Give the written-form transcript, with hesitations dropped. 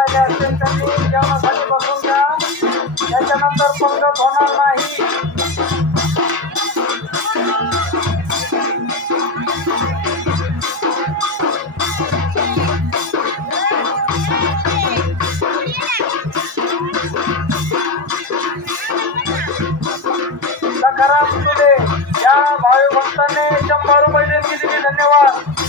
राहिले असतील त्यांनी जेवणासाठी बसून घ्या, त्याच्यानंतर पंगत होणार नाही. सखाराम तुले या भावी भक्तांनी 100 रुपये देणगी दिली. धन्यवाद.